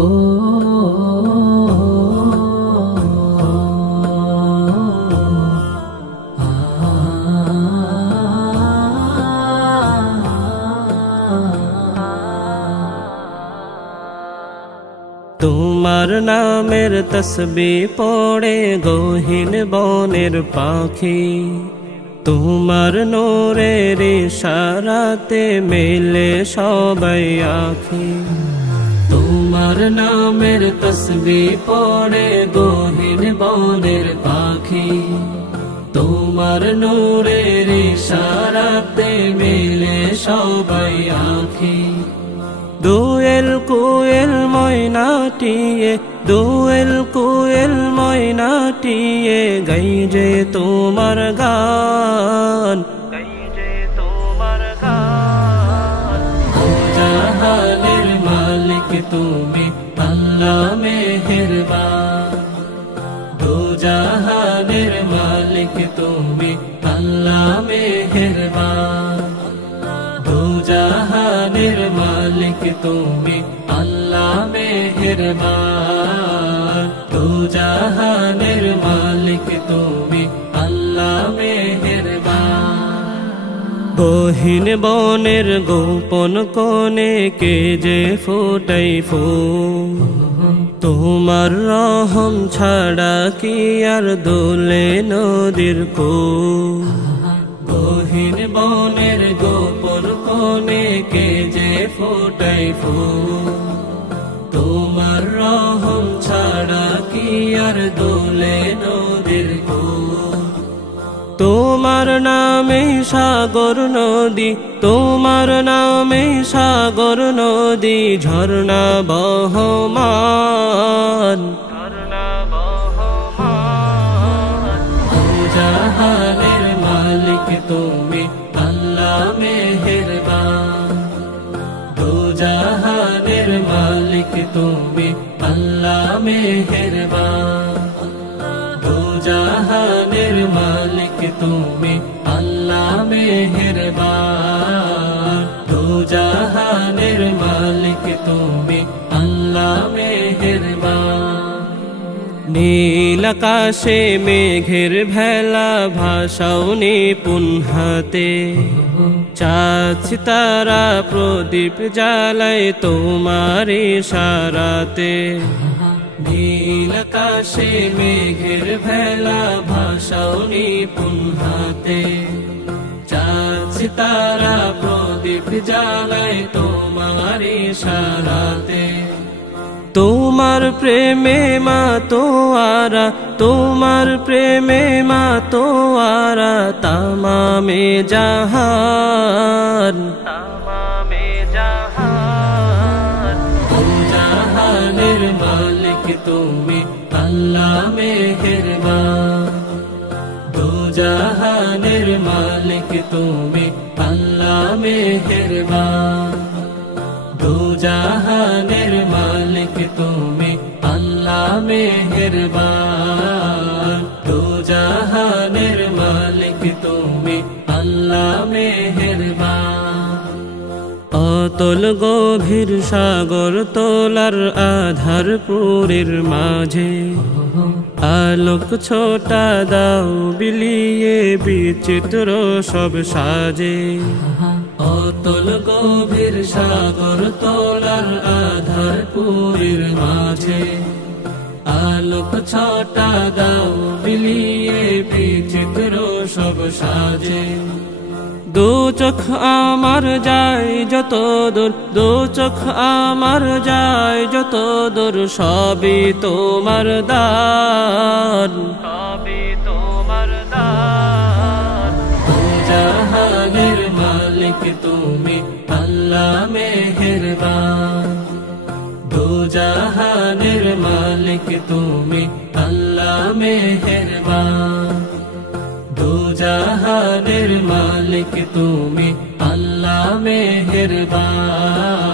ও তোমার নামের তসবিহ পড়ে গহীন বনের পাখি, তোমার নূরের ইশারাতে মেলে সবাই আঁখি। তোমার নামের তসবিহ পড়ে গহীন বনের পাখি, তোমার নূরের ইশারাতে মেলে সবাই আঁখি। দোয়েল কোয়েল ময়নাটিয়ে, দোয়েল কোয়েল ময়নাটিয়ে গাই যে তোমার গান, গাই যে তোমার গান। ও জাহানের মালিক তুমি আল্লাহ মেহেরবান, ও জাহানের মালিক তুমি আল্লাহ মেহেরবান, দো জাহানের মালিক তুমি আল্লাহ মেহেরবান, দো জাহানের মালিক তুমি আল্লাহ মেহেরবান। গহীন বনের গোপন কোণে কে যে ফোটাই ফুল, তোমার রহম ছাড়া কি আর দোলে নদীর কূল। গহীন বনের গোপন কোণে কে যে ফোটাই ফুল, তোমার রহম ছাড়া কি আর দোলে নদীর কূল। তোমার নামে সাগর নদী, তোমার নামে সাগর নদী ঝর্ণা বহমান, ঝর্ণা বহমান। ও জাহানের মালিক তুমি আল্লাহ মেহেরবান, দো জাহানের মালিক তুমি আল্লাহ মেহেরবান, দো জাহানের মালিক তুমি আল্লাহ মেহেরবান, দো জাহানের মালিক তুমি আল্লাহ মেহেরবান। নীল আকাশে মেঘের ভেলা ভাসাও নিপুণ হাতে, চাঁদ তারা প্রদীপ জ্বালায় তোমার ইশারাতে। নীল আকাশে মেঘের ভেলা ভাসাও নিপুণ হাতে, চাঁদ তারা প্রদীপ জ্বালায় তোমার ইশারাতে। তোমার প্রেমে মাতোয়ারা, তোমার প্রেমে মাতোয়ারা তামামে জাহান, তামামে জাহান। ও জাহানের মালিক তুমি আল্লাহ মেহেরবান, দো জাহানের মালিক তুমি আল্লাহ মেহেরবান, দো জাহানের মালিক তুমি আল্লাহ মেহেরবান, দো জাহানের মালিক তুমি আল্লাহ মেহেরবান। অতল গভীর সাগর তোলার আধার পুরীর মাঝে, আলোক ছোটা দাও বিলিয়ে বিচিত্র সব সাজে। অতল গভীর সাগর তোলার আধার পুরীর মাঝে, আলোক ছটা দাও বিলিয়ে বিচিত্র সব সাজে। দু চোখ আমার যায় যত দূর, দু চোখ আমার যায় যত দূর সবই তোমার দান, সবই তোমার দান। ও জাহানের মালিক তুমি আল্লাহ মেহেরবান, দো জাহানের মালিক তুমি আল্লাহ মেহেরবান, দো জাহানের মালিক তুমি আল্লাহ মেহেরবান,